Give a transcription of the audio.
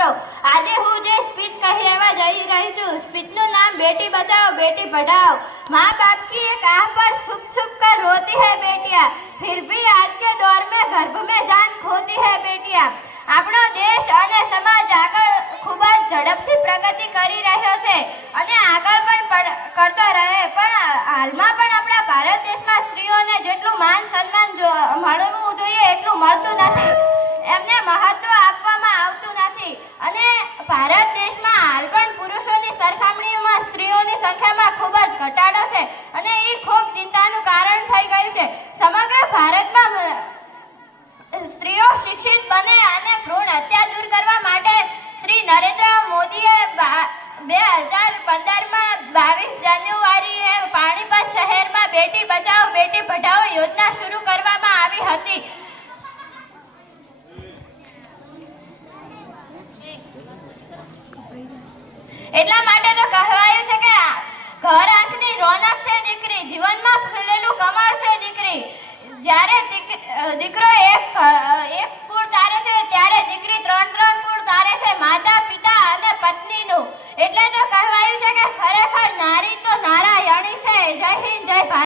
મિત્રો, આજે હું જે સ્પીચ કહી રહેવા જઈ રહી છું, स्पीचનું नाम बेटी बचाओ बेटी पढ़ाओ। माँ बाप की एक आह पर छुप छुप कर रोती है बेटियां, फिर भी आज के दौर में गर्भ में जान खोती है बेटियां। આપણો દેશ અને સમાજ આગળ ખૂબ જ ઝડપથી પ્રગતિ કરી રહ્યો છે અને આગળ પણ કરતો રહે, પણ હાલમાં પણ આપણા ભારત દેશમાં સ્ત્રીઓને જેટલું માન સન્માન મળવું જોઈએ એટલું મળતું નથી, એમને મહત્વ આપવામાં આવતું નથી અને ભારત દેશમાં હાલ પણ પુરુષોની સરખામણીમાં સ્ત્રીઓની સંખ્યામાં ખૂબ જ ઘટાડો છે અને એ ખૂબ ચિંતાનું કારણ થઈ ગયું છે। સમગ્ર ભારતમાં સ્ત્રીઓ શિક્ષિત બને અને ભ્રૂણ હત્યા દૂર કરવા માટે શ્રી નરેન્દ્ર મોદીએ 2015માં 22 જાન્યુઆરીએ પાણીપત શહેરમાં બેટી બચાવો બેટી પઢાઓ યોજના શરૂ કરવામાં આવી હતી। એટલા માટે તો કહેવાયું છે કે ઘર આંખની રોનક છે દીકરી, જીવનમાં ખીલેલું કમળ છે દીકરી। જ્યારે દીકરો એક